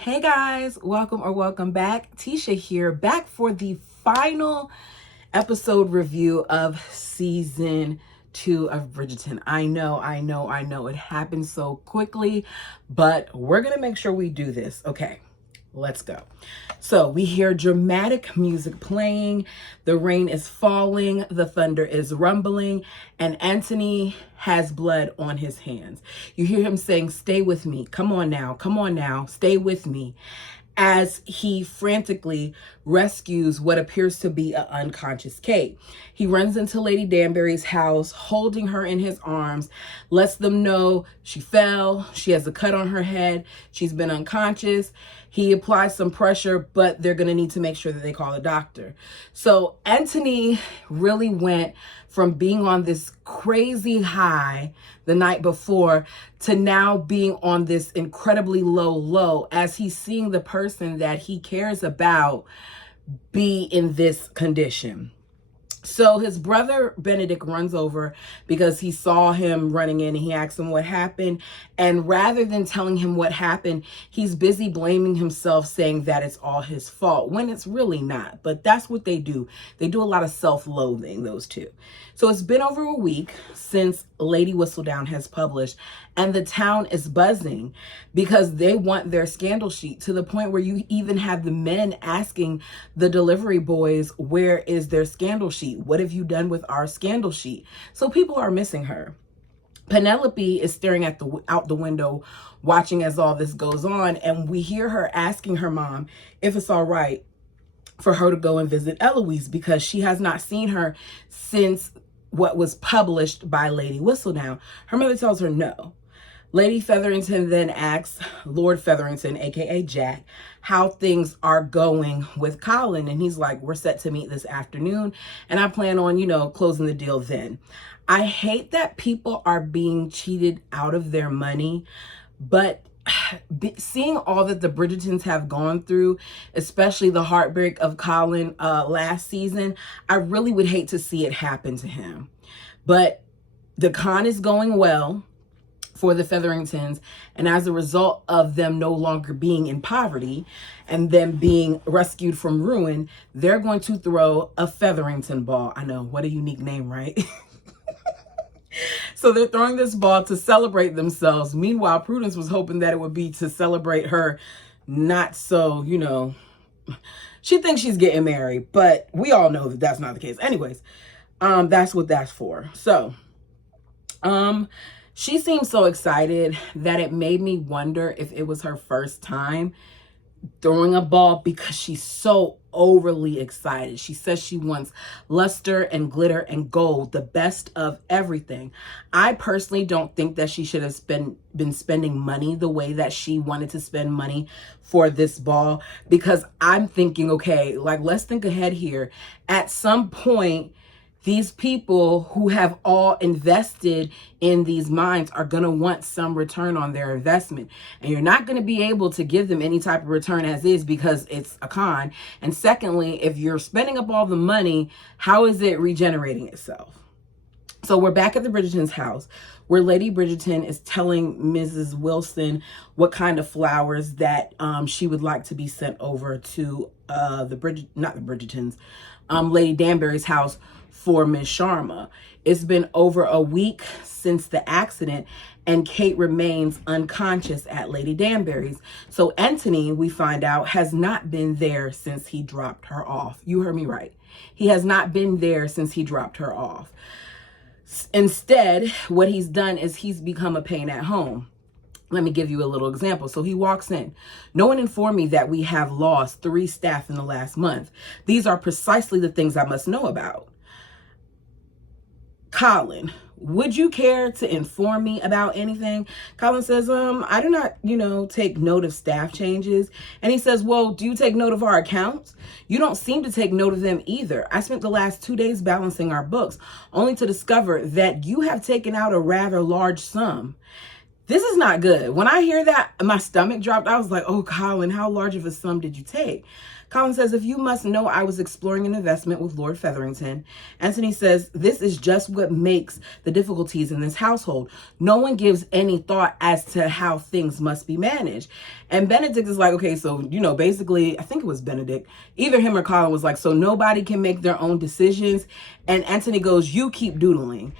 Hey guys, welcome back. Tisha here, back for the final episode review of season 2 of Bridgerton. I know it happened so quickly, but we're gonna make sure we do this. Okay, let's go. So we hear dramatic music playing, the rain is falling, the thunder is rumbling, and Anthony has blood on his hands. You hear him saying, "Stay with me. Come on now, stay with me," as he frantically rescues what appears to be an unconscious Kate. He runs into Lady Danbury's house, holding her in his arms, lets them know she fell, she has a cut on her head, she's been unconscious. He applies some pressure, but they're going to need to make sure that they call a doctor. So Anthony really went from being on this crazy high the night before to now being on this incredibly low as he's seeing the person that he cares about be in this condition. So his brother Benedict runs over because he saw him running in, and he asks him what happened. And rather than telling him what happened, he's busy blaming himself, saying that it's all his fault, when it's really not. But that's what they do. They do a lot of self-loathing, those two. So it's been over a week since Lady Whistledown has published, and the town is buzzing because they want their scandal sheet, to the point where you even have the men asking the delivery boys, where is their scandal sheet? What have you done with our scandal sheet? So people are missing her. Penelope is staring out the window, watching as all this goes on, and we hear her asking her mom if it's all right for her to go and visit Eloise, because she has not seen her since what was published by Lady Whistledown. Her mother tells her no. Lady Featherington then asks Lord Featherington, aka Jack, how things are going with Colin. And he's like, we're set to meet this afternoon, and I plan on, closing the deal then. I hate that people are being cheated out of their money, but seeing all that the Bridgertons have gone through, especially the heartbreak of Colin last season, I really would hate to see it happen to him. But the con is going well for the Featheringtons, and as a result of them no longer being in poverty and them being rescued from ruin, they're going to throw a Featherington ball. I know, what a unique name, right? So they're throwing this ball to celebrate themselves. Meanwhile, Prudence was hoping that it would be to celebrate her not so, she thinks she's getting married, but we all know that that's not the case. Anyways, that's what that's for. So, she seems so excited that it made me wonder if it was her first time throwing a ball, because she's so overly excited. She says she wants luster and glitter and gold, the best of everything. I personally don't think that she should have been spending money the way that she wanted to spend money for this ball, because I'm thinking, okay, let's think ahead here. At some point, these people who have all invested in these mines are going to want some return on their investment. And you're not going to be able to give them any type of return as is, because it's a con. And secondly, if you're spending up all the money, how is it regenerating itself? So we're back at the Bridgerton's house, where Lady Bridgerton is telling Mrs. Wilson what kind of flowers that she would like to be sent over to Lady Danbury's house for Miss Sharma. It's been over a week since the accident, and Kate remains unconscious at Lady Danbury's. So Anthony, we find out, has not been there since he dropped her off. You heard me right. He has not been there since he dropped her off. Instead, what he's done is he's become a pain at home. Let me give you a little example. So he walks in. No one informed me that we have lost 3 staff in the last month. These are precisely the things I must know about. Colin, would you care to inform me about anything? Colin says, I do not, take note of staff changes. And he says, well, do you take note of our accounts? You don't seem to take note of them either. I spent the last 2 days balancing our books, only to discover that you have taken out a rather large sum. This is not good. When I hear that, my stomach dropped. I was like, oh, Colin, how large of a sum did you take? Colin says, if you must know, I was exploring an investment with Lord Featherington. Anthony says, this is just what makes the difficulties in this household. No one gives any thought as to how things must be managed. And Benedict is like, okay, so, basically, I think it was Benedict. Either him or Colin was like, so nobody can make their own decisions. And Anthony goes, you keep doodling.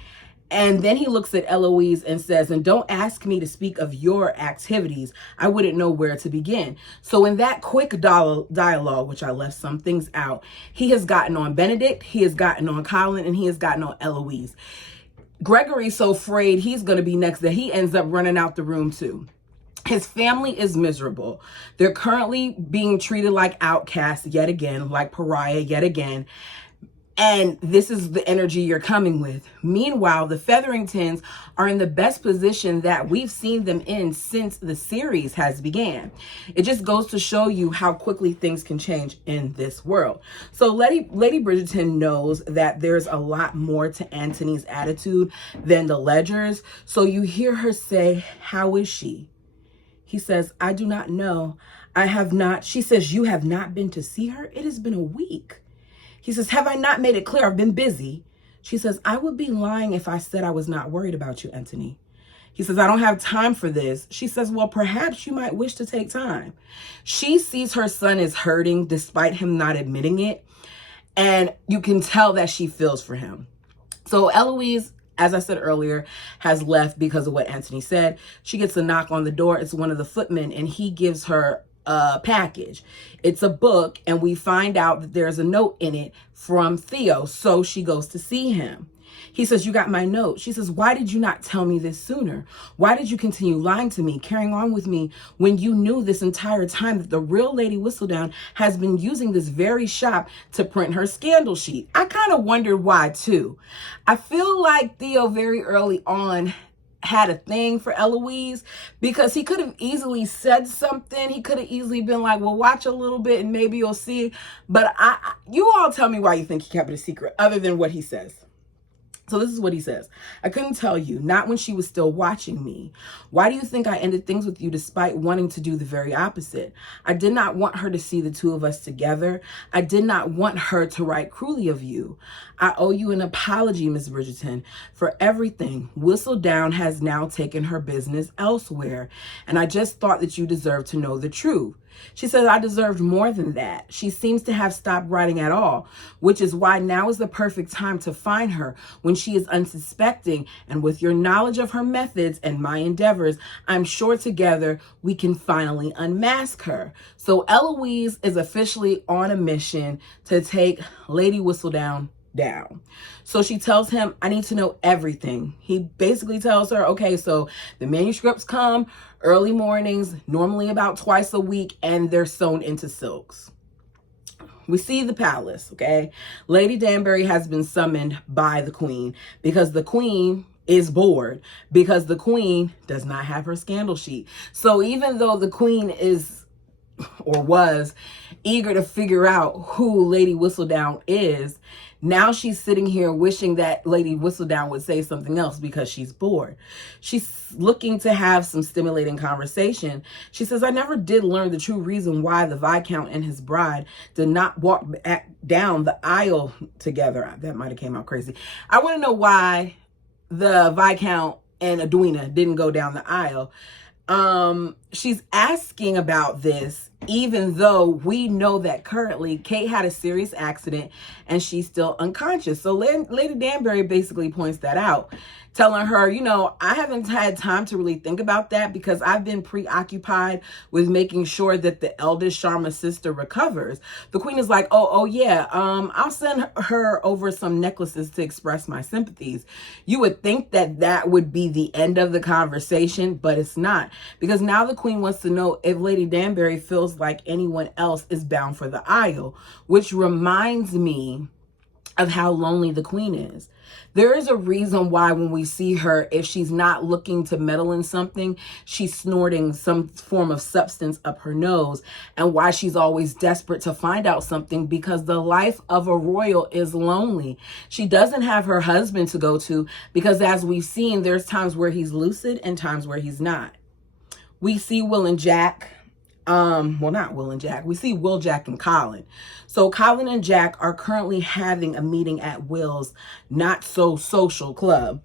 And then he looks at Eloise and says, and don't ask me to speak of your activities. I wouldn't know where to begin. So in that quick dialogue, which I left some things out, he has gotten on Benedict, he has gotten on Colin, and he has gotten on Eloise. Gregory's so afraid he's going to be next that he ends up running out the room too. His family is miserable. They're currently being treated like outcasts yet again, like pariah yet again. And this is the energy you're coming with. Meanwhile, the Featheringtons are in the best position that we've seen them in since the series has began. It just goes to show you how quickly things can change in this world. So Lady Bridgerton knows that there's a lot more to Anthony's attitude than the Ledgers. So you hear her say, how is she? He says, I do not know. I have not. She says, you have not been to see her? It has been a week. He says, have I not made it clear? I've been busy. She says, I would be lying if I said I was not worried about you, Anthony. He says, I don't have time for this. She says, well, perhaps you might wish to take time. She sees her son is hurting despite him not admitting it. And you can tell that she feels for him. So Eloise, as I said earlier, has left because of what Anthony said. She gets a knock on the door. It's one of the footmen, and he gives her a package. It's a book, and we find out that there's a note in it from Theo. So she goes to see him. He says, you got my note. She says, why did you not tell me this sooner? Why did you continue lying to me, carrying on with me when you knew this entire time that the real Lady Whistledown has been using this very shop to print her scandal sheet? I kind of wondered why too. I feel like Theo very early on had a thing for Eloise, because he could have easily said something. He could have easily been like, well, watch a little bit and maybe you'll see. But you all tell me why you think he kept it a secret other than what he says. So this is what he says. I couldn't tell you, not when she was still watching me. Why do you think I ended things with you despite wanting to do the very opposite? I did not want her to see the two of us together. I did not want her to write cruelly of you. I owe you an apology, Miss Bridgerton, for everything. Whistledown has now taken her business elsewhere, and I just thought that you deserved to know the truth. She says, I deserved more than that. She seems to have stopped writing at all, which is why now is the perfect time to find her when she is unsuspecting. And with your knowledge of her methods and my endeavors, I'm sure together we can finally unmask her. So Eloise is officially on a mission to take Lady Whistledown down. So she tells him, I need to know everything. He basically tells her, okay, so the manuscripts come early mornings, normally about twice a week, and they're sewn into silks. We see the palace, okay? Lady Danbury has been summoned by the queen because the queen is bored, because the queen does not have her scandal sheet. So even though the queen is, or was, eager to figure out who Lady Whistledown is, now she's sitting here wishing that Lady Whistledown would say something else because she's bored. She's looking to have some stimulating conversation. She says, I never did learn the true reason why the Viscount and his bride did not walk down the aisle together. That might have came out crazy. I want to know why the Viscount and Edwina didn't go down the aisle. She's asking about this, even though we know that currently Kate had a serious accident and she's still unconscious. So Lady Danbury basically points that out, telling her, you know, I haven't had time to really think about that because I've been preoccupied with making sure that the eldest Sharma sister recovers. The queen is like, oh yeah, I'll send her over some necklaces to express my sympathies. You would think that that would be the end of the conversation, but it's not, because now the queen wants to know if Lady Danbury feels like anyone else is bound for the aisle, which reminds me of how lonely the queen is. There is a reason why when we see her, if she's not looking to meddle in something, she's snorting some form of substance up her nose, and why she's always desperate to find out something, because the life of a royal is lonely. She doesn't have her husband to go to, because as we've seen, there's times where he's lucid and times where he's not. We see Will and Jack. Well, not Will and Jack. We see Will, Jack, and Colin. So Colin and Jack are currently having a meeting at Will's not so social club.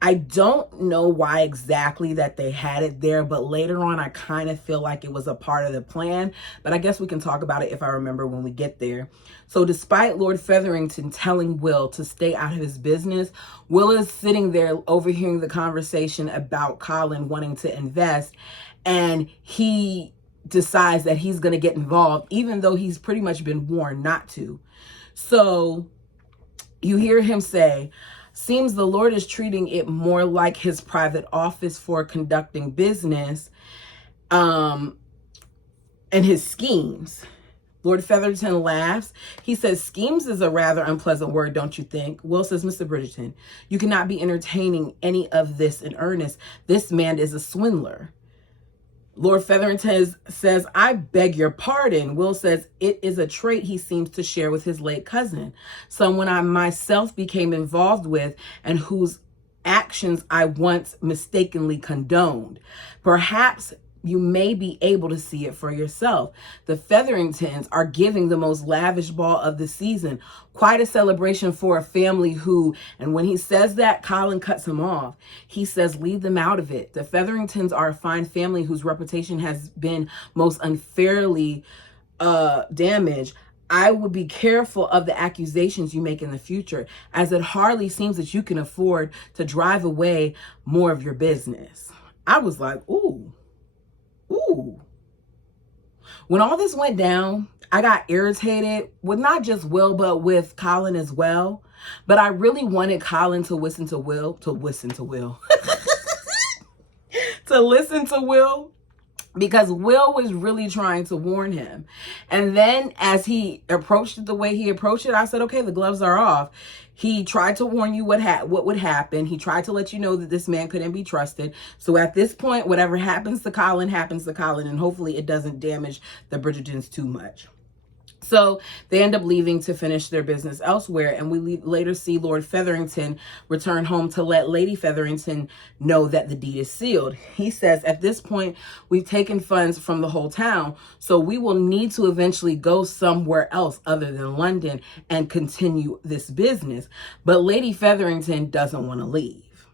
I don't know why exactly that they had it there, but later on I kind of feel like it was a part of the plan, but I guess we can talk about it if I remember when we get there. So despite Lord Featherington telling Will to stay out of his business, Will is sitting there overhearing the conversation about Colin wanting to invest, and he decides that he's going to get involved, even though he's pretty much been warned not to. So you hear him say, seems the Lord is treating it more like his private office for conducting business, and his schemes. Lord Featherton laughs. He says, schemes is a rather unpleasant word, don't you think? Will says, Mr. Bridgerton, you cannot be entertaining any of this in earnest. This man is a swindler. Lord Featherington says, I beg your pardon. Will says, it is a trait he seems to share with his late cousin, someone I myself became involved with and whose actions I once mistakenly condoned. Perhaps you may be able to see it for yourself. The Featheringtons are giving the most lavish ball of the season. Quite a celebration for a family who, and when he says that, Colin cuts him off. He says, leave them out of it. The Featheringtons are a fine family whose reputation has been most unfairly damaged. I would be careful of the accusations you make in the future, as it hardly seems that you can afford to drive away more of your business. I was like, ooh. When all this went down, I got irritated with not just Will, but with Colin as well. But I really wanted Colin to listen to Will, to listen to Will, because Will was really trying to warn him. And then as he approached it the way he approached it, I said, okay, the gloves are off. He tried to warn you what would happen. He tried to let you know that this man couldn't be trusted. So at this point, whatever happens to Colin, and hopefully it doesn't damage the Bridgertons too much. So they end up leaving to finish their business elsewhere, and we later see Lord Featherington return home to let Lady Featherington know that the deed is sealed. He says, at this point, we've taken funds from the whole town, so we will need to eventually go somewhere else other than London and continue this business. But Lady Featherington doesn't want to leave.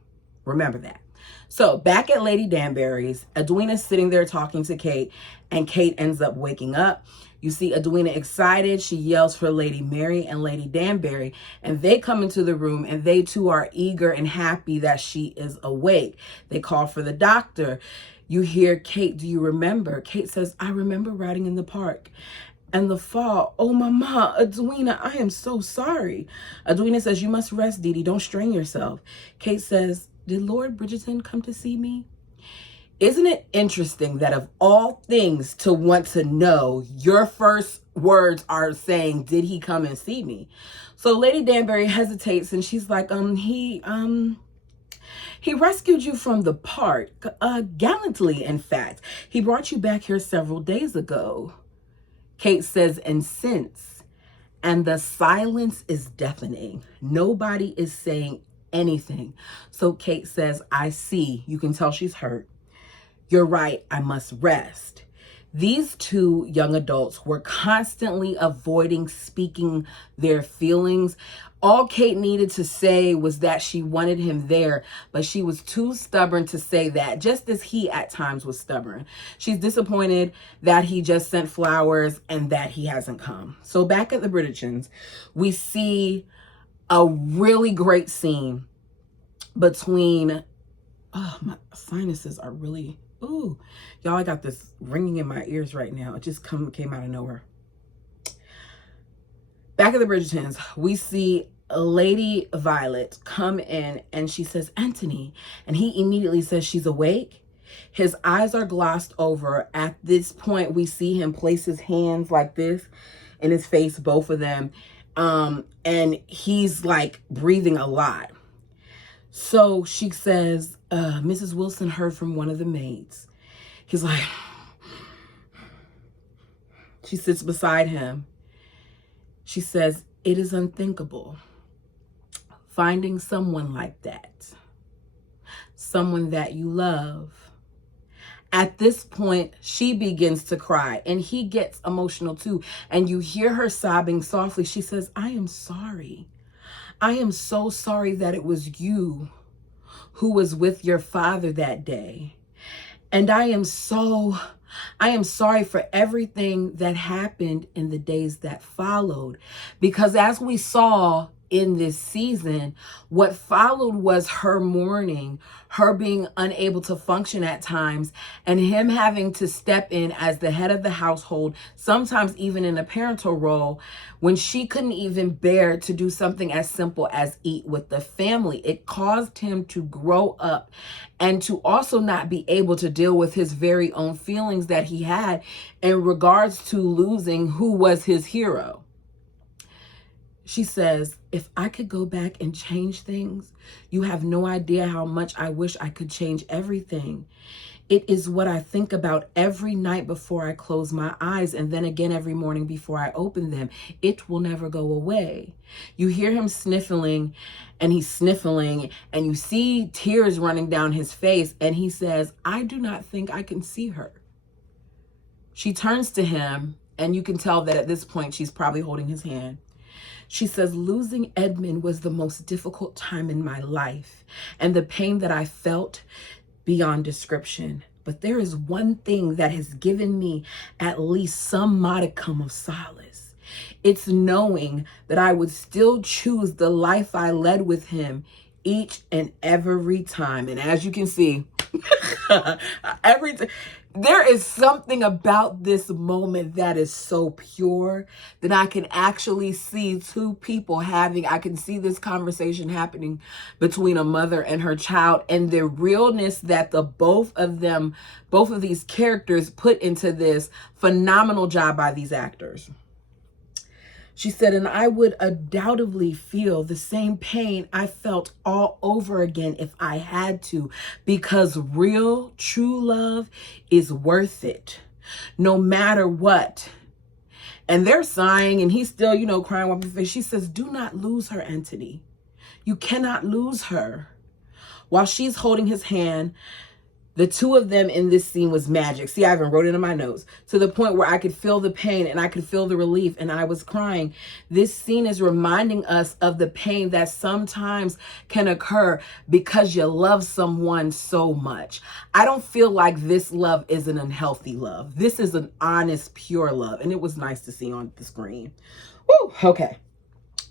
Remember that. So back at Lady Danbury's, Edwina's sitting there talking to Kate, and Kate ends up waking up. You see Edwina excited. She yells for Lady Mary and Lady Danbury, and they come into the room, and they too are eager and happy that she is awake. They call for the doctor. You hear Kate, do you remember? Kate says, I remember riding in the park and the fall. Oh, mama, Edwina, I am so sorry. Edwina says, you must rest, Dee Dee. Don't strain yourself. Kate says, did Lord Bridgerton come to see me? Isn't it interesting that of all things to want to know, your first words are saying, did he come and see me? So Lady Danbury hesitates, and she's like, he rescued you from the park, gallantly, in fact. He brought you back here several days ago. Kate says, and since, and the silence is deafening. Nobody is saying anything. So Kate says, I see. You can tell she's hurt. You're right, I must rest. These two young adults were constantly avoiding speaking their feelings. All Kate needed to say was that she wanted him there, but she was too stubborn to say that, just as he at times was stubborn. She's disappointed that he just sent flowers and that he hasn't come. So back at the Bridgertons, we see a really great scene between, oh, my sinuses are really, ooh, y'all, I got this ringing in my ears right now. It just came out of nowhere. Back at the Bridgertons, we see Lady Violet come in, and she says, Anthony, and he immediately says, she's awake. His eyes are glossed over. At this point, we see him place his hands like this in his face, both of them. And he's like breathing a lot. So she says, Mrs. Wilson heard from one of the maids. He's like, she sits beside him. She says, it is unthinkable finding someone like that, someone that you love. At this point, she begins to cry and he gets emotional too. And you hear her sobbing softly. She says, I am sorry. I am so sorry that it was you who was with your father that day. And I am sorry for everything that happened in the days that followed. Because as we saw in this season, what followed was her mourning, her being unable to function at times, and him having to step in as the head of the household, sometimes even in a parental role, when she couldn't even bear to do something as simple as eat with the family. It caused him to grow up and to also not be able to deal with his very own feelings that he had in regards to losing who was his hero. She says, if I could go back and change things, you have no idea how much I wish I could change everything. It is what I think about every night before I close my eyes, and then again every morning before I open them. It will never go away. You hear him sniffling, and he's sniffling, and you see tears running down his face, and he says, I do not think I can see her. She turns to him, and you can tell that at this point she's probably holding his hand. She says, losing Edmund was the most difficult time in my life, and the pain that I felt beyond description. But there is one thing that has given me at least some modicum of solace. It's knowing that I would still choose the life I led with him each and every time. And as you can see, there is something about this moment that is so pure that I can actually see two people I can see this conversation happening between a mother and her child, and the realness that both of these characters put into this. Phenomenal job by these actors. She said, and I would undoubtedly feel the same pain I felt all over again if I had to, because real, true love is worth it, no matter what. And they're sighing, and he's still, crying with his face. She says, do not lose her, Anthony. You cannot lose her. While she's holding his hand, the two of them in this scene was magic. See, I even wrote it in my notes, to the point where I could feel the pain and I could feel the relief, and I was crying. This scene is reminding us of the pain that sometimes can occur because you love someone so much. I don't feel like this love is an unhealthy love. This is an honest, pure love, and it was nice to see on the screen. Woo, okay.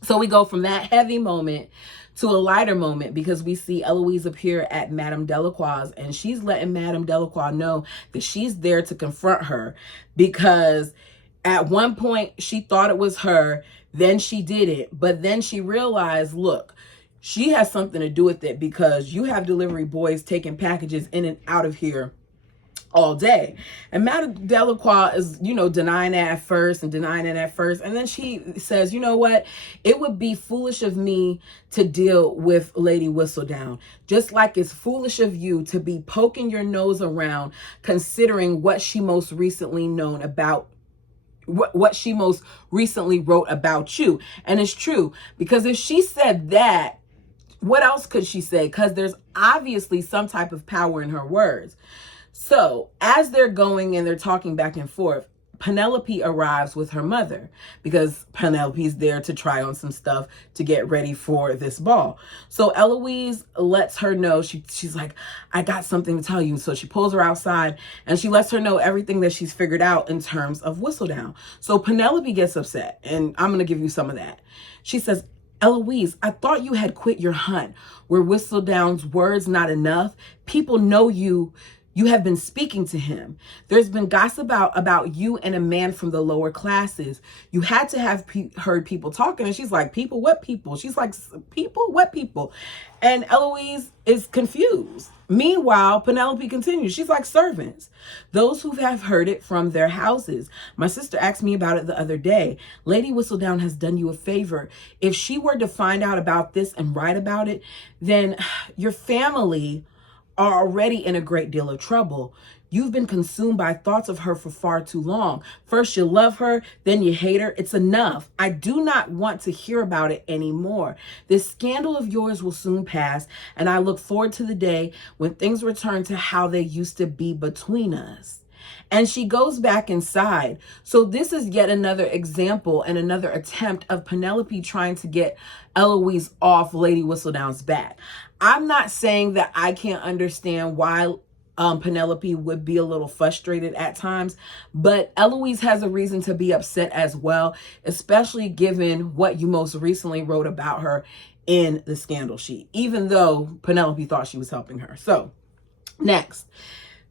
So we go from that heavy moment to a lighter moment, because we see Eloise appear at Madame Delacroix's, and she's letting Madame Delacroix know that she's there to confront her, because at one point she thought it was her, then she did it, but then she realized, look, she has something to do with it, because you have delivery boys taking packages in and out of here all day. And Madame Delacroix is, denying it at first. And then she says, you know what? It would be foolish of me to deal with Lady Whistledown, just like it's foolish of you to be poking your nose around, considering what she most recently known about what she most recently wrote about you. And it's true, because if she said that, what else could she say? Because there's obviously some type of power in her words. So as they're going and they're talking back and forth, Penelope arrives with her mother, because Penelope's there to try on some stuff to get ready for this ball. So Eloise lets her know, she's like, I got something to tell you. So she pulls her outside and she lets her know everything that she's figured out in terms of Whistledown. So Penelope gets upset, and I'm going to give you some of that. She says, Eloise, I thought you had quit your hunt. Were Whistledown's words not enough? People know you You have been speaking to him. There's been gossip about you and a man from the lower classes. You had to have heard people talking. And she's like, people? What people? She's like, people? What people? And Eloise is confused. Meanwhile, Penelope continues. She's like, servants, those who have heard it from their houses. My sister asked me about it the other day. Lady Whistledown has done you a favor. If she were to find out about this and write about it, then your family are already in a great deal of trouble. You've been consumed by thoughts of her for far too long. First you love her, then you hate her. It's enough. I do not want to hear about it anymore. This scandal of yours will soon pass, and I look forward to the day when things return to how they used to be between us. And she goes back inside. So this is yet another example and another attempt of Penelope trying to get Eloise off Lady Whistledown's back. I'm not saying that I can't understand why Penelope would be a little frustrated at times, but Eloise has a reason to be upset as well, especially given what you most recently wrote about her in the scandal sheet, even though Penelope thought she was helping her. So next,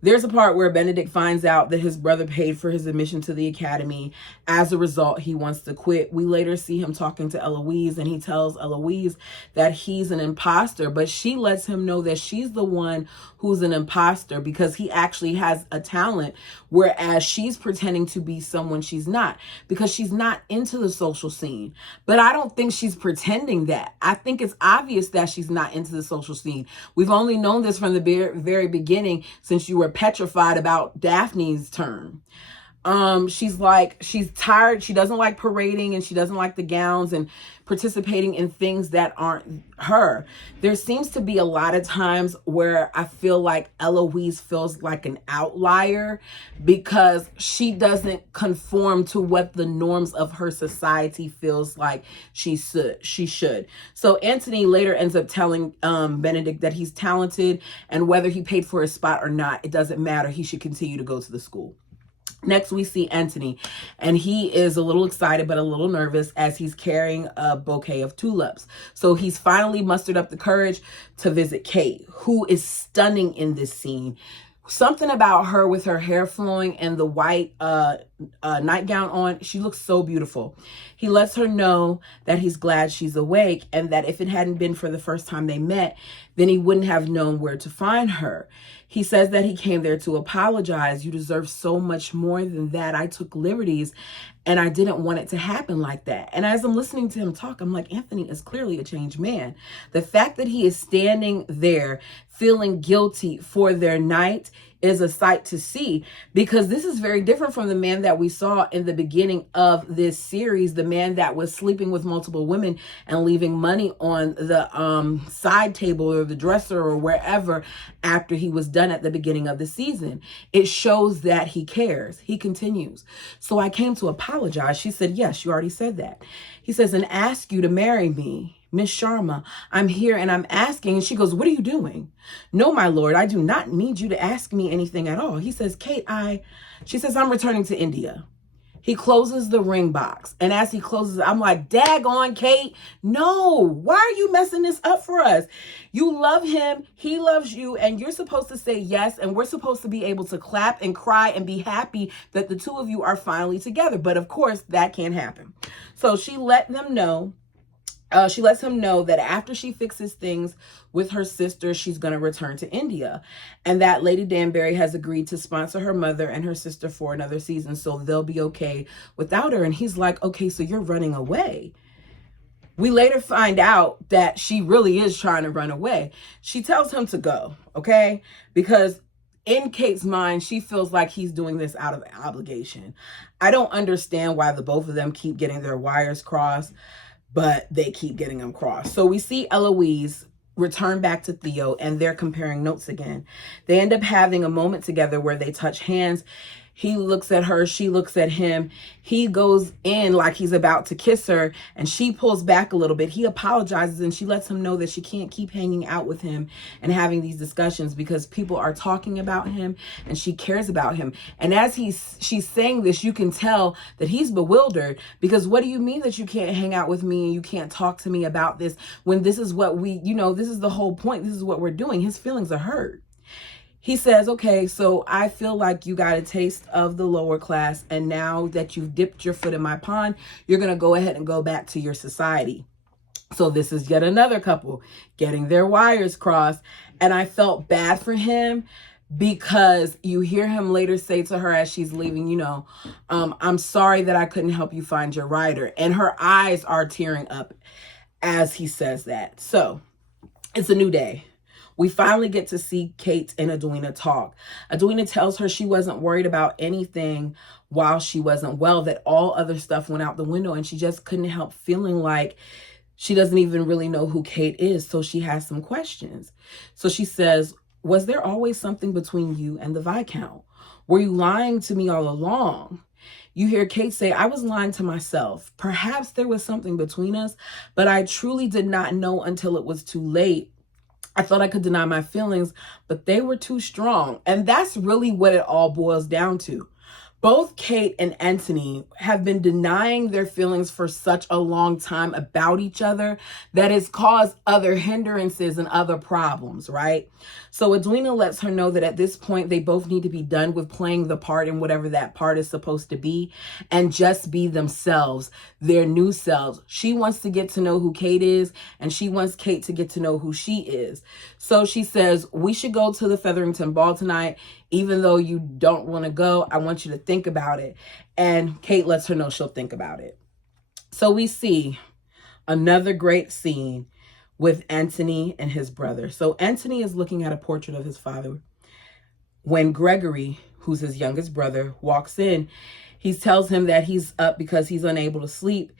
there's a part where Benedict finds out that his brother paid for his admission to the academy. As a result, he wants to quit. We later see him talking to Eloise, and he tells Eloise that he's an imposter, but she lets him know that she's the one who's an imposter because he actually has a talent, whereas she's pretending to be someone she's not because she's not into the social scene. But I don't think she's pretending that. I think it's obvious that she's not into the social scene. We've only known this from the very beginning, since you were petrified about Daphne's turn. She's tired. She doesn't like parading, and she doesn't like the gowns and participating in things that aren't her. There seems to be a lot of times where I feel like Eloise feels like an outlier because she doesn't conform to what the norms of her society feels like she should. So Anthony later ends up telling Benedict that he's talented, and whether he paid for his spot or not, it doesn't matter. He should continue to go to the school. Next, we see Anthony, and he is a little excited but a little nervous as he's carrying a bouquet of tulips. So he's finally mustered up the courage to visit Kate, who is stunning in this scene. Something about her with her hair flowing and the white nightgown on, she looks so beautiful. He lets her know that he's glad she's awake and that if it hadn't been for the first time they met, then he wouldn't have known where to find her. He says that he came there to apologize. You deserve so much more than that. I took liberties and I didn't want it to happen like that. And as I'm listening to him talk, I'm like, Anthony is clearly a changed man. The fact that he is standing there feeling guilty for their night is a sight to see, because this is very different from the man that we saw in the beginning of this series, the man that was sleeping with multiple women and leaving money on the side table or the dresser or wherever after he was done at the beginning of the season. It shows that he cares. He continues. So I came to apologize. She said, yes, you already said that. He says, and ask you to marry me. Miss Sharma, I'm here and I'm asking. And she goes, what are you doing? No, my lord, I do not need you to ask me anything at all. He says, Kate, she says, I'm returning to India. He closes the ring box. And as he closes it, I'm like, daggone, Kate, no, why are you messing this up for us? You love him. He loves you. And you're supposed to say yes. And we're supposed to be able to clap and cry and be happy that the two of you are finally together. But of course, that can't happen. So she let them know. She lets him know that after she fixes things with her sister, she's going to return to India, and that Lady Danbury has agreed to sponsor her mother and her sister for another season, so they'll be okay without her. And he's like, okay, so you're running away. We later find out that she really is trying to run away. She tells him to go, okay? Because in Kate's mind, she feels like he's doing this out of obligation. I don't understand why the both of them keep getting their wires crossed, but they keep getting them crossed. So we see Eloise return back to Theo, and they're comparing notes again. They end up having a moment together where they touch hands. He looks at her, she looks at him. He goes in like he's about to kiss her, and she pulls back a little bit. He apologizes, and she lets him know that she can't keep hanging out with him and having these discussions because people are talking about him and she cares about him. And as she's saying this, you can tell that he's bewildered, because what do you mean that you can't hang out with me and you can't talk to me about this when this is what this is the whole point. This is what we're doing. His feelings are hurt. he says, okay, so I feel like you got a taste of the lower class, and now that you've dipped your foot in my pond, you're going to go ahead and go back to your society. So this is yet another couple getting their wires crossed. And I felt bad for him, because you hear him later say to her as she's leaving, I'm sorry that I couldn't help you find your rider. And her eyes are tearing up as he says that. So it's a new day. We finally get to see Kate and Edwina talk. Edwina tells her she wasn't worried about anything while she wasn't well, that all other stuff went out the window, and she just couldn't help feeling like she doesn't even really know who Kate is. So she has some questions. So she says, was there always something between you and the Viscount? Were you lying to me all along? You hear Kate say, I was lying to myself. Perhaps there was something between us, but I truly did not know until it was too late. I thought I could deny my feelings, but they were too strong. And that's really what it all boils down to. Both Kate and Anthony have been denying their feelings for such a long time about each other that it's caused other hindrances and other problems, right? So Edwina lets her know that at this point, they both need to be done with playing the part in whatever that part is supposed to be and just be themselves, their new selves. She wants to get to know who Kate is, and she wants Kate to get to know who she is. So she says, we should go to the Featherington Ball tonight. Even though you don't want to go, I want you to think about it. And Kate lets her know she'll think about it. So we see another great scene with Anthony and his brother. So Anthony is looking at a portrait of his father. When Gregory, who's his youngest brother, walks in, he tells him that he's up because he's unable to sleep.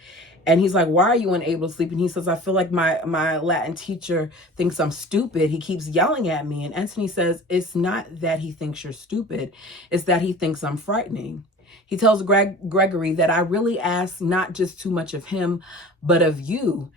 And he's like, why are you unable to sleep? And he says, I feel like my Latin teacher thinks I'm stupid. He keeps yelling at me. And Anthony says, it's not that he thinks you're stupid. It's that he thinks I'm frightening. He tells Gregory that I really ask not just too much of him, but of you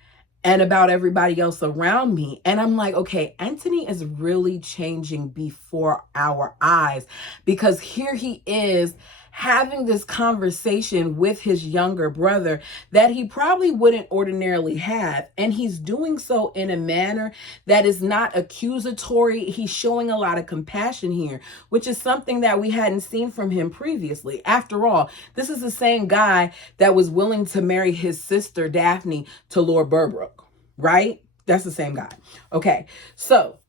and about everybody else around me. And I'm like, okay, Anthony is really changing before our eyes, because here he is having this conversation with his younger brother that he probably wouldn't ordinarily have. And he's doing so in a manner that is not accusatory. He's showing a lot of compassion here, which is something that we hadn't seen from him previously. After all, this is the same guy that was willing to marry his sister Daphne to Lord Burbrook, right? That's the same guy. Okay, so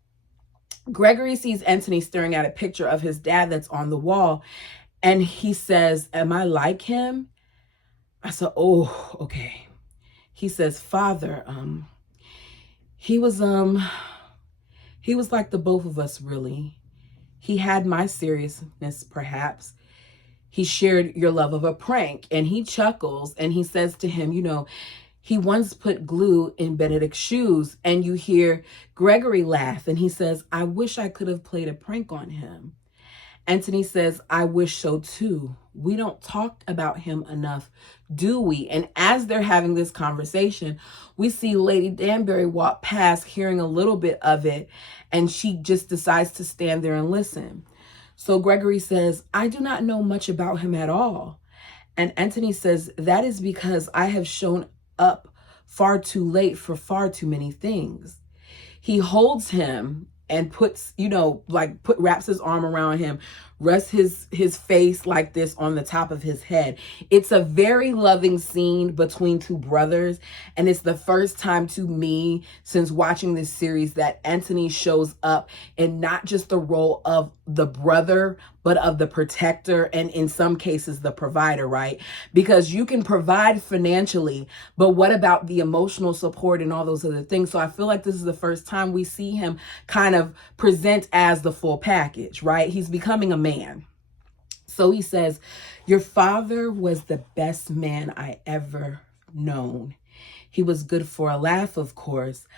Gregory sees Anthony staring at a picture of his dad that's on the wall. And he says, am I like him? I said, oh, okay. He says, Father, he was like the both of us, really. He had my seriousness, perhaps. He shared your love of a prank, and he chuckles and he says to him, he once put glue in Benedict's shoes. And you hear Gregory laugh and he says, I wish I could have played a prank on him. Anthony says, I wish so too. We don't talk about him enough, do we? And as they're having this conversation, we see Lady Danbury walk past, hearing a little bit of it, and she just decides to stand there and listen. So Gregory says, I do not know much about him at all. And Anthony says, that is because I have shown up far too late for far too many things. He holds him and puts, wraps his arm around him, rests his face like this on the top of his head. It's a very loving scene between two brothers. And it's the first time to me since watching this series that Anthony shows up in not just the role of the brother, but of the protector, and in some cases the provider, right? Because you can provide financially, but what about the emotional support and all those other things? So I feel like this is the first time we see him kind of present as the full package, right? He's becoming a man. So he says, your father was the best man I ever known. He was good for a laugh, of course,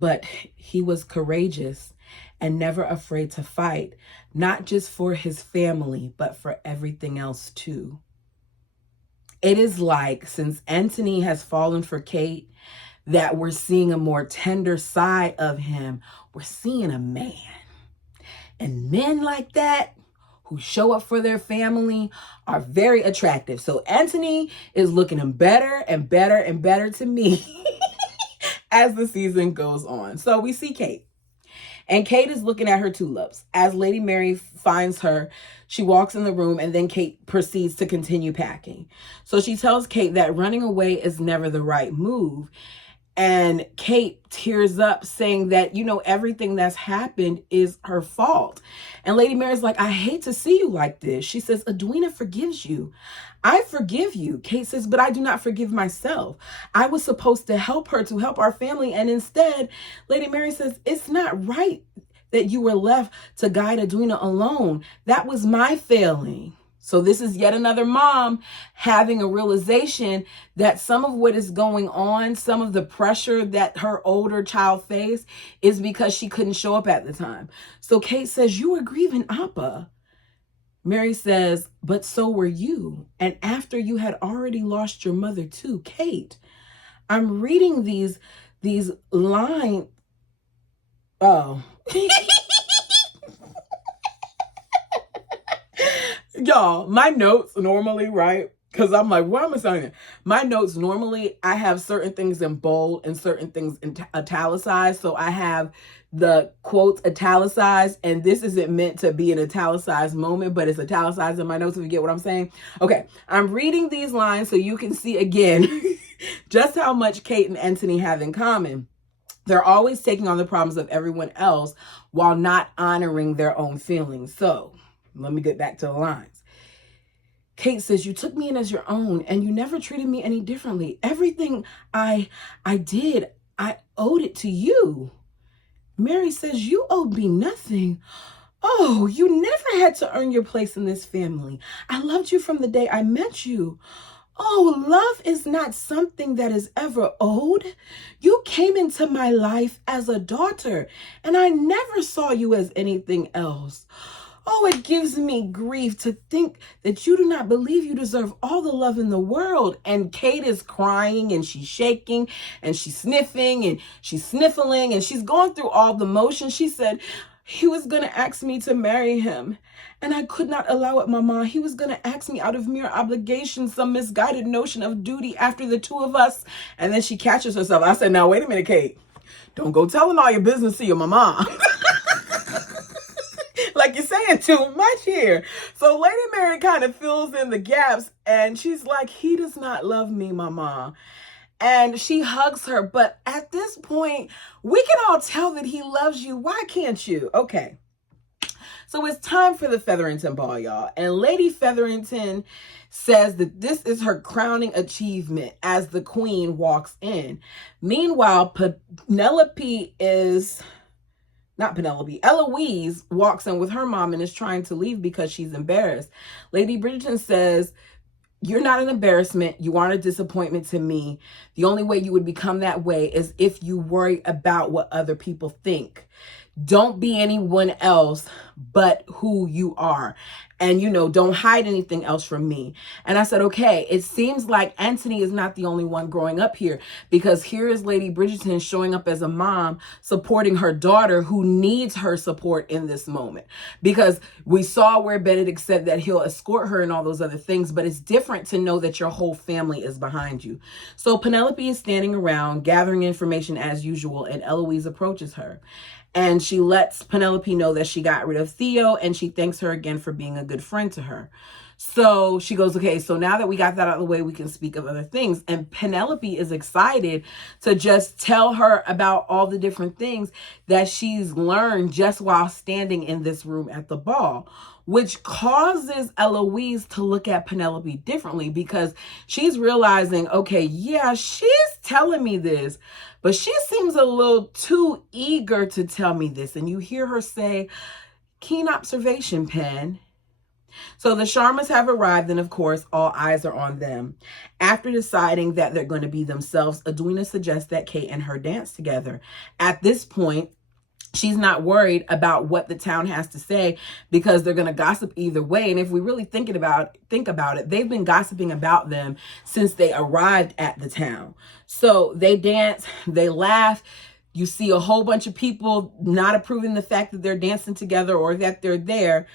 but he was courageous and never afraid to fight, not just for his family, but for everything else too. It is like, since Anthony has fallen for Kate, that we're seeing a more tender side of him. We're seeing a man. And men like that, who show up for their family, are very attractive. So Anthony is looking better and better and better to me as the season goes on. So we see Kate. And Kate is looking at her tulips. As Lady Mary finds her, she walks in the room, and then Kate proceeds to continue packing. So she tells Kate that running away is never the right move. And Kate tears up, saying that, everything that's happened is her fault. And Lady Mary's like, I hate to see you like this. She says, Edwina forgives you. I forgive you. Kate says, but I do not forgive myself. I was supposed to help her, to help our family. And instead, Lady Mary says, it's not right that you were left to guide Edwina alone. That was my failing. So this is yet another mom having a realization that some of what is going on, some of the pressure that her older child faced, is because she couldn't show up at the time. So Kate says, you were grieving Appa. Mary says, but so were you. And after you had already lost your mother too. Kate, I'm reading these lines. Oh. Y'all, my notes normally, right? Because I'm like, what am I saying? My notes normally, I have certain things in bold and certain things in italicized. So I have the quotes italicized, and this isn't meant to be an italicized moment, but it's italicized in my notes, if you get what I'm saying. Okay, I'm reading these lines so you can see again just how much Kate and Anthony have in common. They're always taking on the problems of everyone else while not honoring their own feelings. So let me get back to the lines. Kate says, you took me in as your own, and you never treated me any differently. Everything I did, I owed it to you. Mary says, you owed me nothing. Oh, you never had to earn your place in this family. I loved you from the day I met you. Oh, love is not something that is ever owed. You came into my life as a daughter, and I never saw you as anything else. Oh, it gives me grief to think that you do not believe you deserve all the love in the world. And Kate is crying, and she's shaking, and she's sniffing, and she's sniffling, and she's going through all the motions. She said, he was going to ask me to marry him, and I could not allow it, Mama. He was going to ask me out of mere obligation, some misguided notion of duty after the two of us. And then she catches herself. I said, now, wait a minute, Kate. Don't go telling all your business to your mama. Like, you're saying too much here. So Lady Mary kind of fills in the gaps, and she's like, he does not love me, Mama. And she hugs her. But at this point, we can all tell that he loves you. Why can't you? Okay. So it's time for the Featherington ball, y'all. And Lady Featherington says that this is her crowning achievement as the queen walks in. Meanwhile, Eloise walks in with her mom and is trying to leave because she's embarrassed. Lady Bridgerton says, you're not an embarrassment. You aren't a disappointment to me. The only way you would become that way is if you worry about what other people think. Don't be anyone else but who you are. And, don't hide anything else from me. And I said, okay, it seems like Anthony is not the only one growing up here, because here is Lady Bridgerton showing up as a mom, supporting her daughter who needs her support in this moment. Because we saw where Benedict said that he'll escort her and all those other things, but it's different to know that your whole family is behind you. So Penelope is standing around gathering information as usual, and Eloise approaches her. And she lets Penelope know that she got rid of Theo, and she thanks her again for being a good friend to her. So she goes, okay, so now that we got that out of the way, we can speak of other things. And Penelope is excited to just tell her about all the different things that she's learned just while standing in this room at the ball, which causes Eloise to look at Penelope differently, because she's realizing, okay, yeah, she's telling me this, but she seems a little too eager to tell me this. And you hear her say, keen observation, Pen. So the Sharmas have arrived, and of course, all eyes are on them. After deciding that they're going to be themselves, Edwina suggests that Kate and her dance together. At this point, she's not worried about what the town has to say, because they're going to gossip either way. And if we really think about it, they've been gossiping about them since they arrived at the town. So they dance, they laugh. You see a whole bunch of people not approving the fact that they're dancing together or that they're there.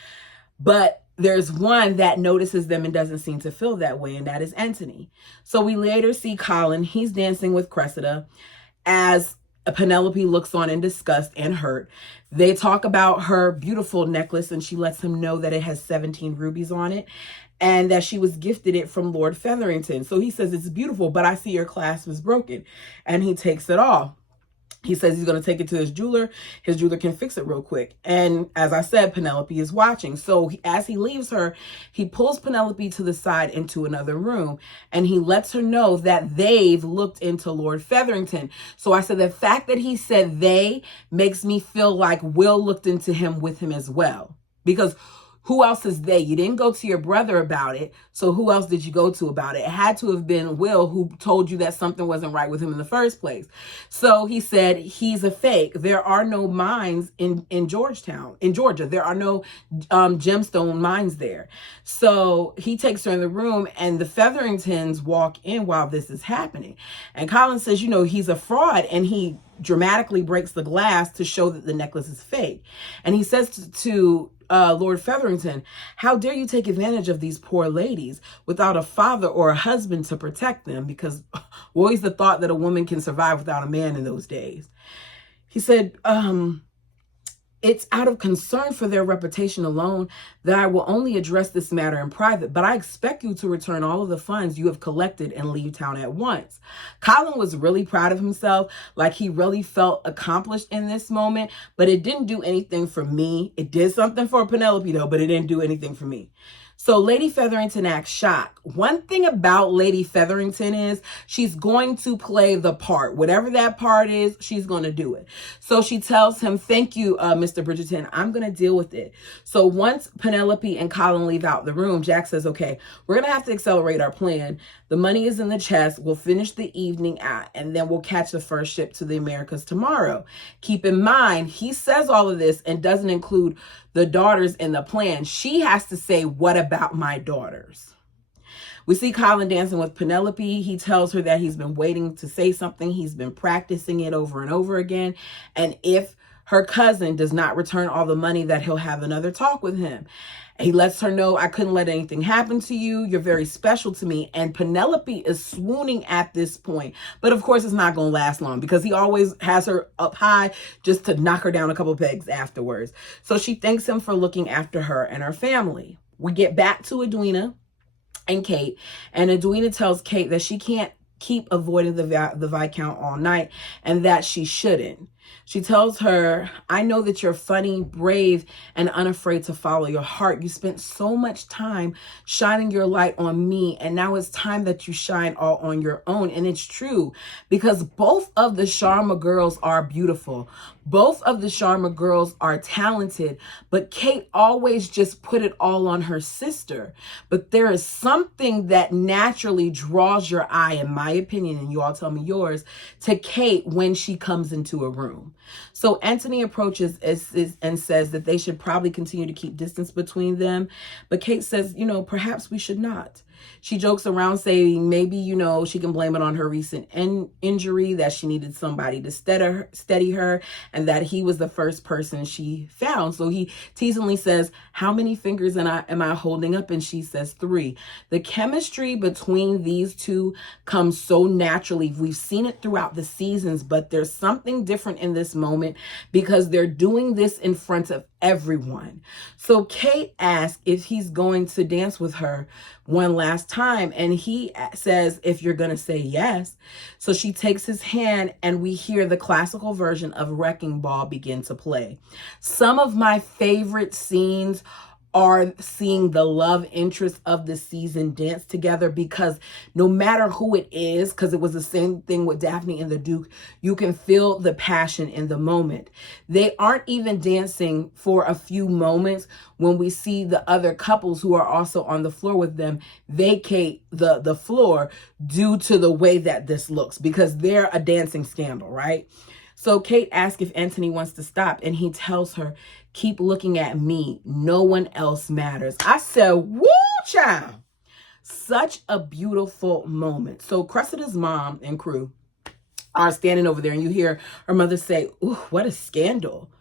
But there's one that notices them and doesn't seem to feel that way, and that is Anthony. So we later see Colin. He's dancing with Cressida as Penelope looks on in disgust and hurt. They talk about her beautiful necklace, and she lets him know that it has 17 rubies on it and that she was gifted it from Lord Featherington. So he says, it's beautiful, but I see your clasp is broken. And he takes it off. He says he's going to take it to his jeweler. His jeweler can fix it real quick. And as I said, Penelope is watching. So as he leaves her, he pulls Penelope to the side into another room. And he lets her know that they've looked into Lord Featherington. So I said the fact that he said they makes me feel like Will looked into him with him as well. Because who else is they? You didn't go to your brother about it. So who else did you go to about it? It had to have been Will, who told you that something wasn't right with him in the first place. So he said, he's a fake. There are no mines in Georgia. There are no gemstone mines there. So he takes her in the room, and the Featheringtons walk in while this is happening. And Colin says, he's a fraud. And he dramatically breaks the glass to show that the necklace is fake. And he says to Lord Featherington, how dare you take advantage of these poor ladies without a father or a husband to protect them? Because always the thought that a woman can survive without a man in those days. He said, it's out of concern for their reputation alone that I will only address this matter in private, but I expect you to return all of the funds you have collected and leave town at once. Colin was really proud of himself, like he really felt accomplished in this moment, but it didn't do anything for me. It did something for Penelope though, but it didn't do anything for me. So Lady Featherington acts shocked. One thing about Lady Featherington is she's going to play the part. Whatever that part is, she's going to do it. So she tells him, thank you, Mr. Bridgerton. I'm going to deal with it. So once Penelope and Colin leave out the room, Jack says, okay, we're going to have to accelerate our plan. The money is in the chest. We'll finish the evening out, and then we'll catch the first ship to the Americas tomorrow. Keep in mind, he says all of this and doesn't include the daughters in the plan. She has to say, what about my daughters? We see Colin dancing with Penelope. He tells her that he's been waiting to say something. He's been practicing it over and over again. And if her cousin does not return all the money, that he'll have another talk with him. He lets her know, I couldn't let anything happen to you. You're very special to me. And Penelope is swooning at this point. But of course, it's not going to last long because he always has her up high just to knock her down a couple pegs afterwards. So she thanks him for looking after her and her family. We get back to Edwina and Kate. And Edwina tells Kate that she can't keep avoiding the Viscount all night and that she shouldn't. She tells her, I know that you're funny, brave, and unafraid to follow your heart. You spent so much time shining your light on me, and now it's time that you shine all on your own. And it's true, because both of the Sharma girls are beautiful. Both of the Sharma girls are talented, but Kate always just put it all on her sister. But there is something that naturally draws your eye, in my opinion, and you all tell me yours, to Kate when she comes into a room. So Anthony approaches and says that they should probably continue to keep distance between them. But Kate says, perhaps we should not. She jokes around saying maybe, she can blame it on her recent injury, that she needed somebody to steady her, and that he was the first person she found. So he teasingly says, how many fingers am I holding up? And she says 3. The chemistry between these two comes so naturally. We've seen it throughout the seasons, but there's something different in this moment because they're doing this in front of everyone. So Kate asks if he's going to dance with her one last time, and he says, if you're going to say yes. So she takes his hand, and we hear the classical version of Wrecking Ball begin to play. Some of my favorite scenes are seeing the love interest of the season dance together, because no matter who it is, because it was the same thing with Daphne and the Duke, you can feel the passion in the moment. They aren't even dancing for a few moments when we see the other couples who are also on the floor with them vacate the floor due to the way that this looks, because they're a dancing scandal, right? So Kate asks if Anthony wants to stop, and he tells her, keep looking at me. No one else matters. I said, woo, child. Such a beautiful moment. So Cressida's mom and crew are standing over there, and you hear her mother say, ooh, what a scandal.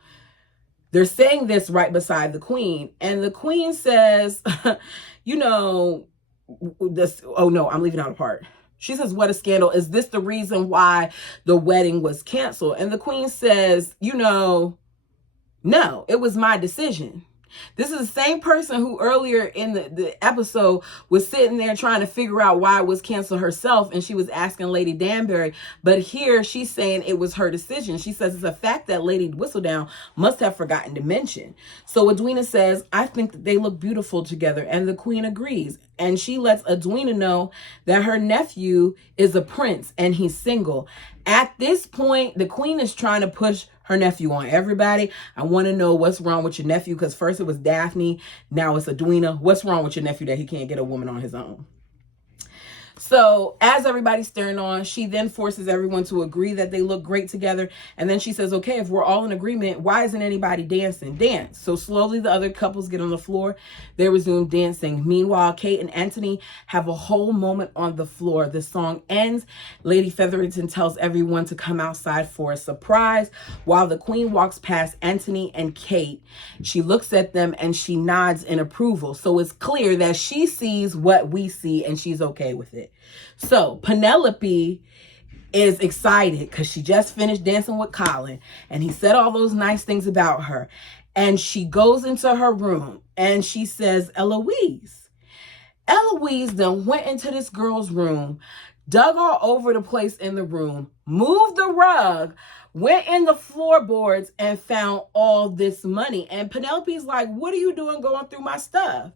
They're saying this right beside the queen. And the queen says, oh no, I'm leaving out a part. She says, what a scandal. Is this the reason why the wedding was canceled? And the queen says, no, it was my decision. This is the same person who earlier in the episode was sitting there trying to figure out why it was canceled herself, and she was asking Lady Danbury. But here she's saying it was her decision. She says it's a fact that Lady Whistledown must have forgotten to mention. So Edwina says, I think that they look beautiful together, and the queen agrees. And she lets Edwina know that her nephew is a prince and he's single. At this point, the queen is trying to push her nephew on everybody. I want to know what's wrong with your nephew, because first it was Daphne, now it's Edwina. What's wrong with your nephew that he can't get a woman on his own? So as everybody's staring on, she then forces everyone to agree that they look great together. And then she says, okay, if we're all in agreement, why isn't anybody dancing? Dance. So slowly the other couples get on the floor. They resume dancing. Meanwhile, Kate and Anthony have a whole moment on the floor. The song ends. Lady Featherington tells everyone to come outside for a surprise. While the queen walks past Anthony and Kate, she looks at them and she nods in approval. So it's clear that she sees what we see and she's okay with it. So Penelope is excited because she just finished dancing with Colin and he said all those nice things about her. And she goes into her room and she says, Eloise then went into this girl's room, dug all over the place in the room, moved the rug, went in the floorboards and found all this money. And Penelope's like, what are you doing going through my stuff?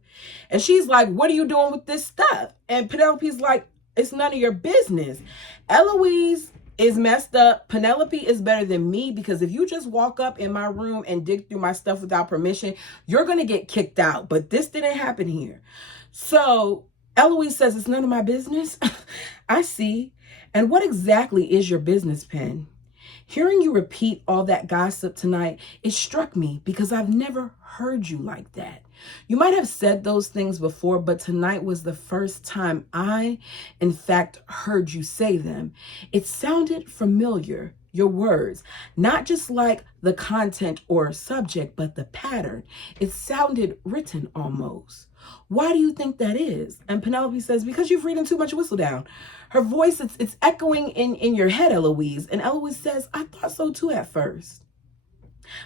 And she's like, what are you doing with this stuff? And Penelope's like, it's none of your business. Eloise is messed up. Penelope is better than me, because if you just walk up in my room and dig through my stuff without permission, you're going to get kicked out. But this didn't happen here. So Eloise says, it's none of my business. I see. And what exactly is your business, Pen? Hearing you repeat all that gossip tonight, it struck me because I've never heard you like that. You might have said those things before, but tonight was the first time I, in fact, heard you say them. It sounded familiar, your words, not just like the content or subject, but the pattern. It sounded written almost. Why do you think that is? And Penelope says, because you've reading too much Whistledown. Her voice, it's echoing in your head, Eloise. And Eloise says, I thought so too at first.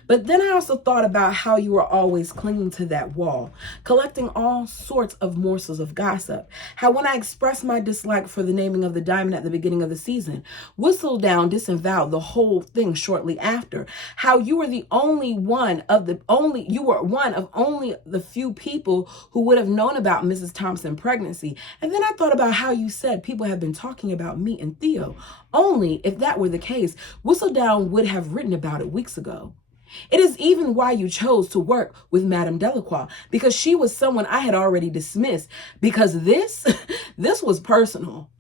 But then I also thought about how you were always clinging to that wall, collecting all sorts of morsels of gossip. How when I expressed my dislike for the naming of the diamond at the beginning of the season, Whistledown disavowed the whole thing shortly after. How you were one of only the few people who would have known about Mrs. Thompson's pregnancy. And then I thought about how you said people have been talking about me and Theo. Only if that were the case, Whistledown would have written about it weeks ago. It is even why you chose to work with Madame Delacroix, because she was someone I had already dismissed, because this was personal.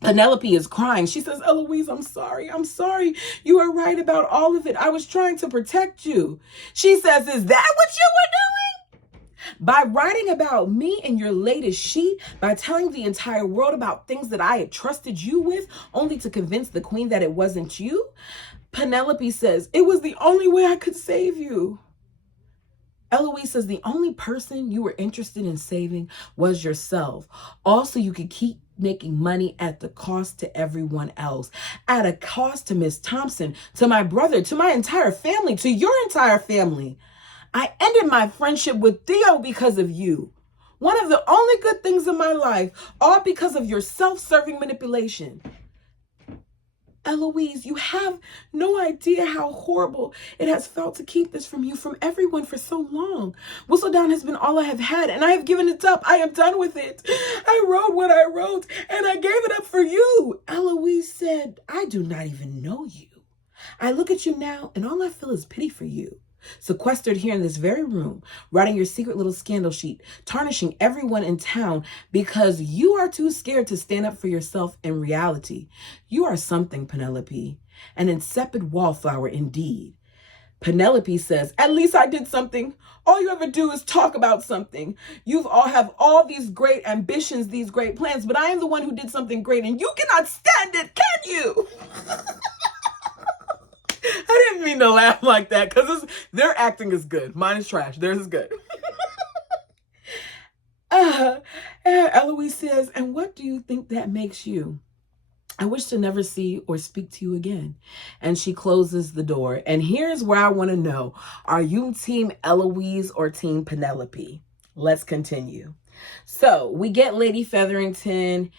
Penelope is crying. She says, Eloise, I'm sorry. You are right about all of it. I was trying to protect you. She says, is that what you were doing? By writing about me in your latest sheet, by telling the entire world about things that I had trusted you with, only to convince the queen that it wasn't you? Penelope says, it was the only way I could save you. Eloise says, the only person you were interested in saving was yourself. Also, you could keep making money at the cost to everyone else, at a cost to Miss Thompson, to my brother, to my entire family, to your entire family. I ended my friendship with Theo because of you. One of the only good things in my life, all because of your self-serving manipulation. Eloise, you have no idea how horrible it has felt to keep this from you, from everyone for so long. Whistledown has been all I have had, and I have given it up. I am done with it. I wrote what I wrote, and I gave it up for you. Eloise said, I do not even know you. I look at you now, and all I feel is pity for you. Sequestered here in this very room, writing your secret little scandal sheet, tarnishing everyone in town because you are too scared to stand up for yourself in reality. You are something, Penelope, an insipid wallflower indeed. Penelope says, at least I did something. All you ever do is talk about something. You all have all these great ambitions, these great plans, but I am the one who did something great, and you cannot stand it, can you? I didn't mean to laugh like that, because their acting is good. Mine is trash. Theirs is good. Eloise says, and what do you think that makes you? I wish to never see or speak to you again. And she closes the door. And here's where I want to know, are you team Eloise or team Penelope? Let's continue. So we get Lady Featherington,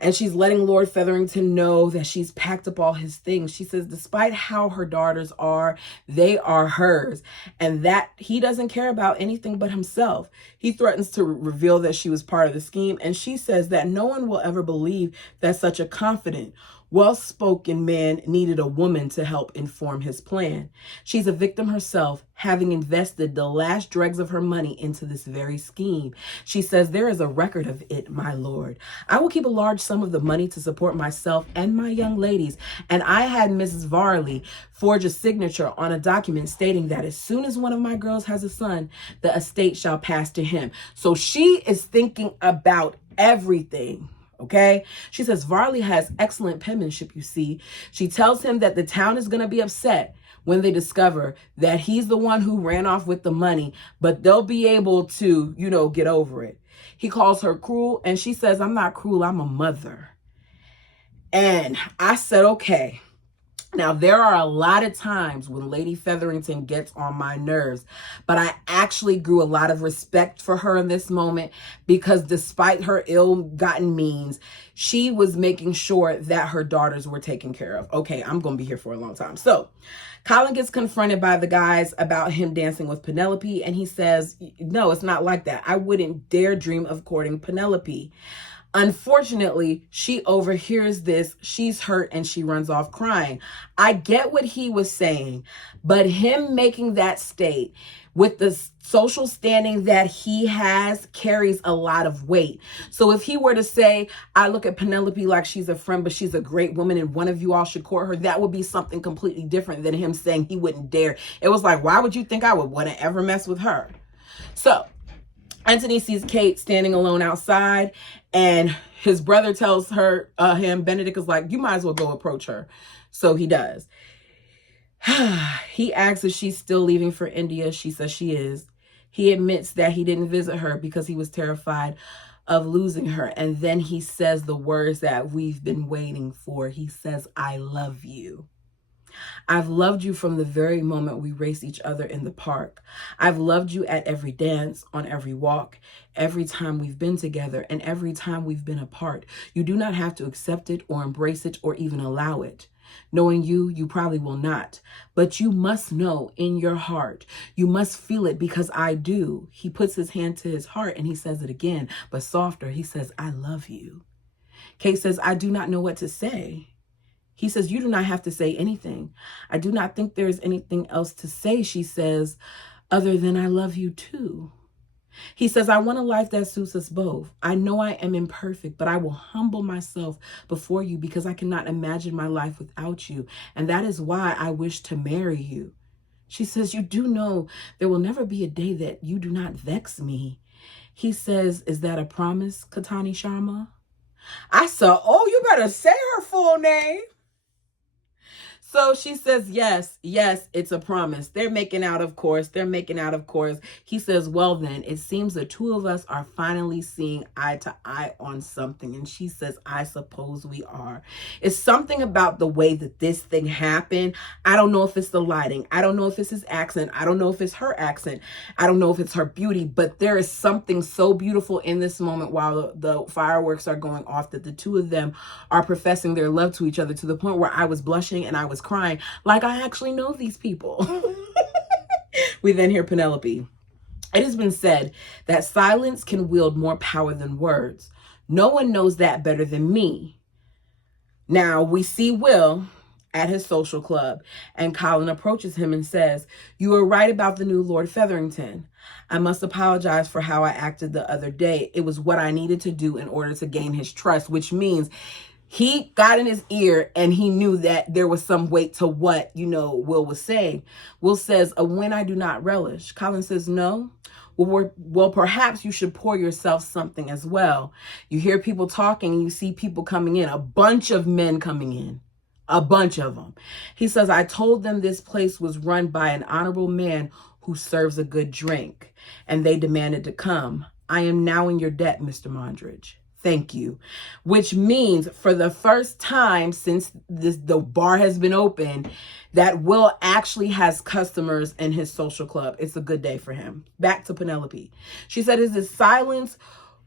and she's letting Lord Featherington know that she's packed up all his things. She says, despite how her daughters are, they are hers, and that he doesn't care about anything but himself. He threatens to reveal that she was part of the scheme, and she says that no one will ever believe that such a confident, well-spoken man needed a woman to help inform his plan. She's a victim herself, having invested the last dregs of her money into this very scheme. She says, there is a record of it, my lord. I will keep a large sum of the money to support myself and my young ladies. And I had Mrs. Varley forge a signature on a document stating that as soon as one of my girls has a son, the estate shall pass to him. So she is thinking about everything. Okay. She says Varley has excellent penmanship, you see. She tells him that the town is going to be upset when they discover that he's the one who ran off with the money, but they'll be able to, get over it. He calls her cruel, and she says, I'm not cruel, I'm a mother. And I said, okay. Now, there are a lot of times when Lady Featherington gets on my nerves, but I actually grew a lot of respect for her in this moment, because despite her ill-gotten means, she was making sure that her daughters were taken care of. Okay, I'm going to be here for a long time. So Colin gets confronted by the guys about him dancing with Penelope, and he says, no, it's not like that. I wouldn't dare dream of courting Penelope. Unfortunately, she overhears this, she's hurt, and she runs off crying. I get what he was saying, but him making that state with the social standing that he has carries a lot of weight. So if he were to say, I look at Penelope like she's a friend, but she's a great woman and one of you all should court her, that would be something completely different than him saying he wouldn't dare. It was like, why would you think I would want to ever mess with her? So Anthony sees Kate standing alone outside, and his brother tells Benedict is like, you might as well go approach her. So he does. He asks if she's still leaving for India. She says she is. He admits that he didn't visit her because he was terrified of losing her. And then he says the words that we've been waiting for. He says, I love you. I've loved you from the very moment we raced each other in the park. I've loved you at every dance, on every walk, every time we've been together, and every time we've been apart. You do not have to accept it or embrace it or even allow it. Knowing you, you probably will not. But you must know in your heart. You must feel it, because I do. He puts his hand to his heart and he says it again, but softer. He says, I love you. Kate says, I do not know what to say. He says, you do not have to say anything. I do not think there is anything else to say, she says, other than I love you too. He says, I want a life that suits us both. I know I am imperfect, but I will humble myself before you because I cannot imagine my life without you. And that is why I wish to marry you. She says, you do know there will never be a day that you do not vex me. He says, is that a promise, Katani Sharma? I said, oh, you better say her full name. So she says, yes, it's a promise. They're making out, of course. He says, well, then, it seems the two of us are finally seeing eye to eye on something. And she says, I suppose we are. It's something about the way that this thing happened. I don't know if it's the lighting. I don't know if it's his accent. I don't know if it's her accent. I don't know if it's her beauty. But there is something so beautiful in this moment while the fireworks are going off that the two of them are professing their love to each other, to the point where I was blushing and I was crying, like I actually know these people. We then hear Penelope. It has been said that silence can wield more power than words. No one knows that better than me. Now we see Will at his social club, and Colin approaches him and says, you are right about the new Lord Featherington. I must apologize for how I acted the other day. It was what I needed to do in order to gain his trust, which means he got in his ear and he knew that there was some weight to what, Will was saying. Will says, a win I do not relish. Colin says, no. Well, perhaps you should pour yourself something as well. You hear people talking and you see people coming in, a bunch of men coming in, a bunch of them. He says, I told them this place was run by an honorable man who serves a good drink, and they demanded to come. I am now in your debt, Mr. Mondridge. Thank you. Which means for the first time since the bar has been open, that Will actually has customers in his social club. It's a good day for him. Back to Penelope. She said, "Is this silence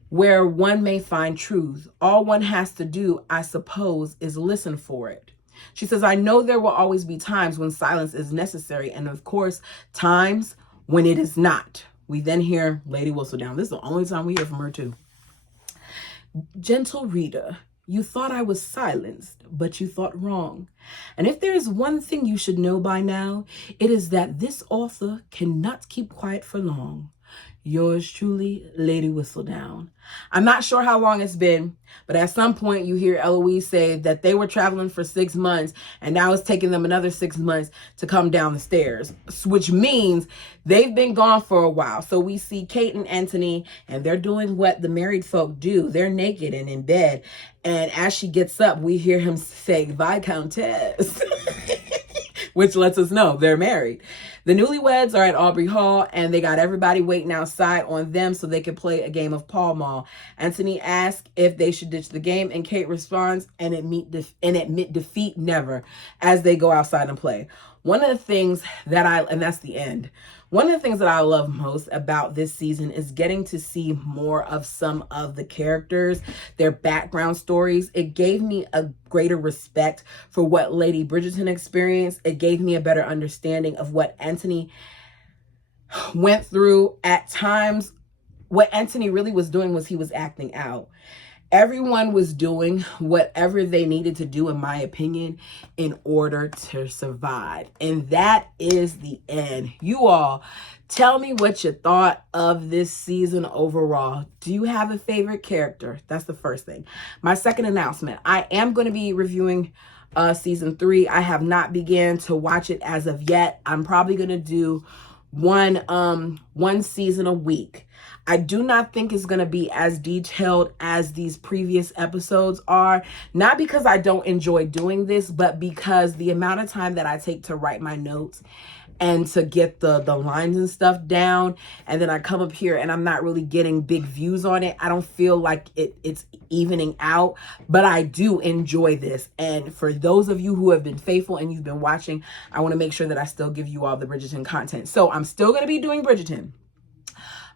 where one may find truth? All one has to do, I suppose, is listen for it." She says, "I know there will always be times when silence is necessary, and of course, times when it is not." We then hear Lady Whistledown. This is the only time we hear from her too. "Gentle reader, you thought I was silenced, but you thought wrong. And if there is one thing you should know by now, it is that this author cannot keep quiet for long. Yours truly, Lady Whistledown." I'm not sure how long it's been, but at some point you hear Eloise say that they were traveling for 6 months and now it's taking them another 6 months to come down the stairs, which means they've been gone for a while. So we see Kate and Anthony, and they're doing what the married folk do. They're naked and in bed. And as she gets up, we hear him say, "Viscountess," which lets us know they're married. The newlyweds are at Aubrey Hall, and they got everybody waiting outside on them so they can play a game of Pall Mall. Anthony asks if they should ditch the game, and Kate responds, and admit defeat never, as they go outside and play. One of the things that and that's the end. One of the things that I love most about this season is getting to see more of some of the characters, their background stories. It gave me a greater respect for what Lady Bridgerton experienced. It gave me a better understanding of what Anthony went through at times. What Anthony really was doing was he was acting out. Everyone was doing whatever they needed to do, in my opinion, in order to survive. And that is the end. You all, tell me what you thought of this season overall. Do you have a favorite character? That's the first thing. My second announcement, I am going to be reviewing season 3. I have not began to watch it as of yet. I'm probably going to do one season a week. I do not think it's going to be as detailed as these previous episodes are. Not because I don't enjoy doing this, but because the amount of time that I take to write my notes and to get the lines and stuff down, and then I come up here and I'm not really getting big views on it. I don't feel like it's evening out, but I do enjoy this. And for those of you who have been faithful and you've been watching, I want to make sure that I still give you all the Bridgerton content. So I'm still going to be doing Bridgerton.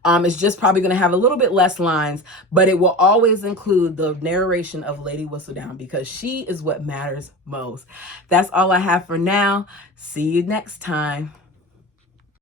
It's just probably going to have a little bit less lines, but it will always include the narration of Lady Whistledown because she is what matters most. That's all I have for now. See you next time.